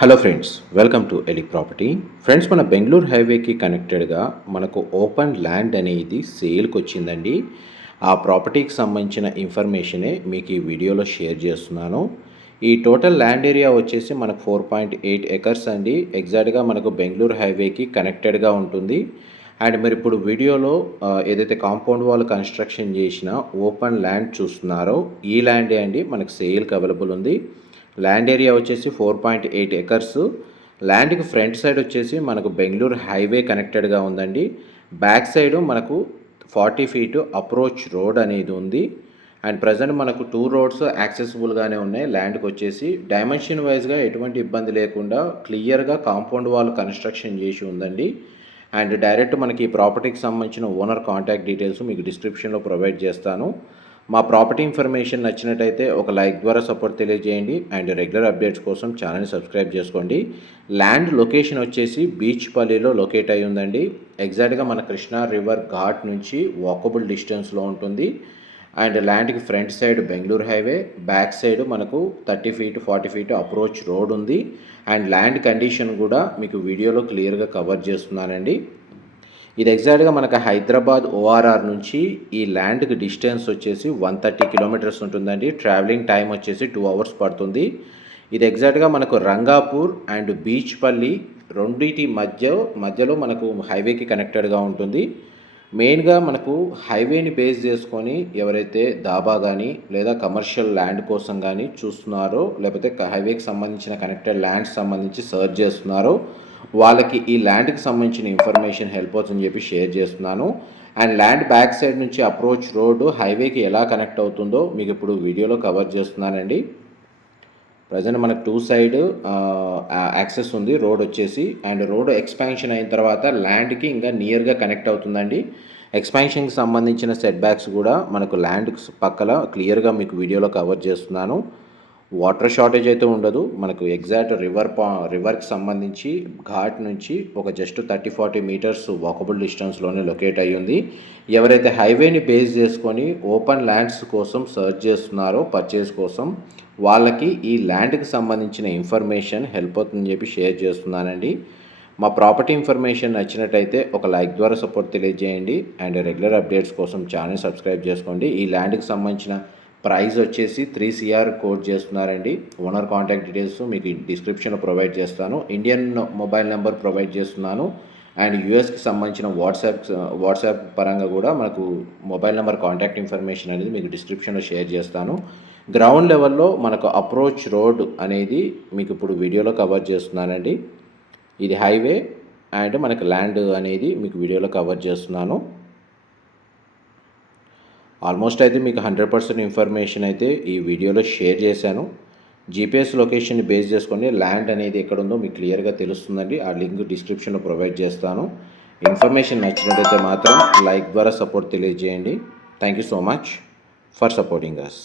Hello friends, welcome to ఎలిక్ property. Friends, మన బెంగళూరు హైవేకి కనెక్టెడ్గా మనకు ఓపెన్ ల్యాండ్ అనేది సేల్కి వచ్చిందండి. ఆ ప్రాపర్టీకి సంబంధించిన ఇన్ఫర్మేషనే మీకు ఈ వీడియోలో షేర్ చేస్తున్నాను. ఈ టోటల్ ల్యాండ్ ఏరియా వచ్చేసి మనకు 4.8 ఎకర్స్ అండి. ఎగ్జాక్ట్గా మనకు బెంగళూరు హైవేకి కనెక్టెడ్గా ఉంటుంది. అండ్ మీరు ఇప్పుడు వీడియోలో ఏదైతే కాంపౌండ్ వాల్ కన్స్ట్రక్షన్ చేసిన ఓపెన్ ల్యాండ్ చూస్తున్నారో ఈ ల్యాండే అండి మనకు సేల్కి అవైలబుల్ ఉంది. ల్యాండ్ ఏరియా వచ్చేసి 4.8 ఎకర్స్. ల్యాండ్కి ఫ్రంట్ సైడ్ వచ్చేసి మనకు బెంగళూరు హైవే కనెక్టెడ్గా ఉందండి. బ్యాక్ సైడ్ మనకు 40 ఫీట్ అప్రోచ్ రోడ్ అనేది ఉంది. అండ్ ప్రజెంట్ మనకు 2 రోడ్స్ యాక్సెసిబుల్గానే ఉన్నాయి. ల్యాండ్కి వచ్చేసి డైమెన్షన్ వైజ్గా ఎటువంటి ఇబ్బంది లేకుండా క్లియర్గా కాంపౌండ్ వాల్ కన్స్ట్రక్షన్ చేసి ఉందండి. అండ్ డైరెక్ట్ మనకి ఈ ప్రాపర్టీకి సంబంధించిన ఓనర్ కాంటాక్ట్ డీటెయిల్స్ మీకు డిస్క్రిప్షన్లో ప్రొవైడ్ చేస్తాను. మా ప్రాపర్టీ ఇన్ఫర్మేషన్ నచ్చినట్టయితే ఒక లైక్ ద్వారా సపోర్ట్ తెలియజేయండి. అండ్ రెగ్యులర్ అప్డేట్స్ కోసం ఛానల్ని సబ్స్క్రైబ్ చేసుకోండి. ల్యాండ్ లొకేషన్ వచ్చేసి బీచ్పల్లిలో లొకేట్ అయి ఉందండి. ఎగ్జాక్ట్గా మన కృష్ణా రివర్ ఘాట్ నుంచి వాకబుల్ డిస్టెన్స్లో ఉంటుంది. అండ్ ల్యాండ్కి front side Bengaluru highway, back side మనకు 30 ఫీట్ 40 ఫీట్ అప్రోచ్ రోడ్ ఉంది. అండ్ ల్యాండ్ కండిషన్ కూడా మీకు వీడియోలో క్లియర్గా కవర్ చేస్తున్నానండి. ఇది ఎగ్జాక్ట్గా మనకు హైదరాబాద్ ఓఆర్ఆర్ నుంచి ఈ ల్యాండ్కి డిస్టెన్స్ వచ్చేసి 130 కిలోమీటర్స్ ఉంటుందండి. ట్రావెలింగ్ టైం వచ్చేసి 2 అవర్స్ పడుతుంది. ఇది ఎగ్జాక్ట్గా మనకు రంగాపూర్ అండ్ బీచ్పల్లి రెండింటి మధ్యలో మనకు హైవేకి కనెక్టెడ్గా ఉంటుంది. మెయిన్గా మనకు హైవేని బేస్ చేసుకొని ఎవరైతే దాబా కానీ లేదా కమర్షియల్ ల్యాండ్ కోసం కానీ చూస్తున్నారో, లేకపోతే హైవేకి సంబంధించిన కనెక్టెడ్ ల్యాండ్స్ సంబంధించి సర్చ్ చేస్తున్నారో వాళ్ళకి ఈ ల్యాండ్కి సంబంధించిన ఇన్ఫర్మేషన్ హెల్ప్ అవుతుందని చెప్పి షేర్ చేస్తున్నాను. అండ్ ల్యాండ్ బ్యాక్ సైడ్ నుంచి అప్రోచ్ రోడ్డు హైవేకి ఎలా కనెక్ట్ అవుతుందో మీకు ఇప్పుడు వీడియోలో కవర్ చేస్తున్నానండి. ప్రజెంట్ మనకు 2 సైడ్ యాక్సెస్ ఉంది రోడ్ వచ్చేసి. అండ్ రోడ్ ఎక్స్పాన్షన్ అయిన తర్వాత ల్యాండ్కి ఇంకా నియర్గా కనెక్ట్ అవుతుందండి. ఎక్స్పాన్షన్కి సంబంధించిన సెట్ బ్యాక్స్ కూడా మనకు ల్యాండ్ పక్కల క్లియర్గా మీకు వీడియోలో కవర్ చేస్తున్నాను. వాటర్ షార్టేజ్ అయితే ఉండదు. మనకు ఎగ్జాక్ట్ రివర్కి సంబంధించి ఘాట్ నుంచి ఒక జస్ట్ 30-40 మీటర్స్ వాకబుల్ డిస్టెన్స్లోనే లొకేట్ అయ్యి ఉంది. ఎవరైతే హైవేని బేస్ చేసుకొని ఓపెన్ ల్యాండ్స్ కోసం సర్చ్ చేస్తున్నారో పర్చేస్ కోసం వాళ్ళకి ఈ ల్యాండ్కి సంబంధించిన ఇన్ఫర్మేషన్ హెల్ప్ అవుతుందని చెప్పి షేర్ చేస్తున్నానండి. మా ప్రాపర్టీ ఇన్ఫర్మేషన్ నచ్చినట్టయితే ఒక లైక్ ద్వారా సపోర్ట్ తెలియజేయండి. అండ్ రెగ్యులర్ అప్డేట్స్ కోసం ఛానల్ సబ్స్క్రైబ్ చేసుకోండి. ఈ ల్యాండ్కి సంబంధించిన ప్రైస్ వచ్చేసి 3 CR కోట్ చేస్తున్నారండి. ఓనర్ కాంటాక్ట్ డీటెయిల్స్ మీకు డిస్క్రిప్షన్లో ప్రొవైడ్ చేస్తాను. ఇండియన్ మొబైల్ నెంబర్ ప్రొవైడ్ చేస్తున్నాను. అండ్ యూఎస్కి సంబంధించిన వాట్సాప్ పరంగా కూడా మనకు మొబైల్ నెంబర్ కాంటాక్ట్ ఇన్ఫర్మేషన్ అనేది మీకు డిస్క్రిప్షన్లో షేర్ చేస్తాను. గ్రౌండ్ లెవెల్లో మనకు అప్రోచ్ రోడ్ అనేది మీకు ఇప్పుడు వీడియోలో కవర్ చేస్తున్నానండి. ఇది హైవే అండ్ మనకు ల్యాండ్ అనేది మీకు వీడియోలో కవర్ చేస్తున్నాను. ఆల్మోస్ట్ అయితే మీకు 100% ఇన్ఫర్మేషన్ అయితే ఈ వీడియోలో షేర్ చేశాను. జీపీఎస్ లొకేషన్ని బేస్ చేసుకొని ల్యాండ్ అనేది ఎక్కడ ఉందో మీకు క్లియర్గా తెలుస్తుందండి. ఆ లింక్ డిస్క్రిప్షన్లో ప్రొవైడ్ చేస్తాను. ఇన్ఫర్మేషన్ నచ్చినట్లయితే మాత్రం లైక్ ద్వారా సపోర్ట్ తెలియజేయండి. Thank you so much for supporting us.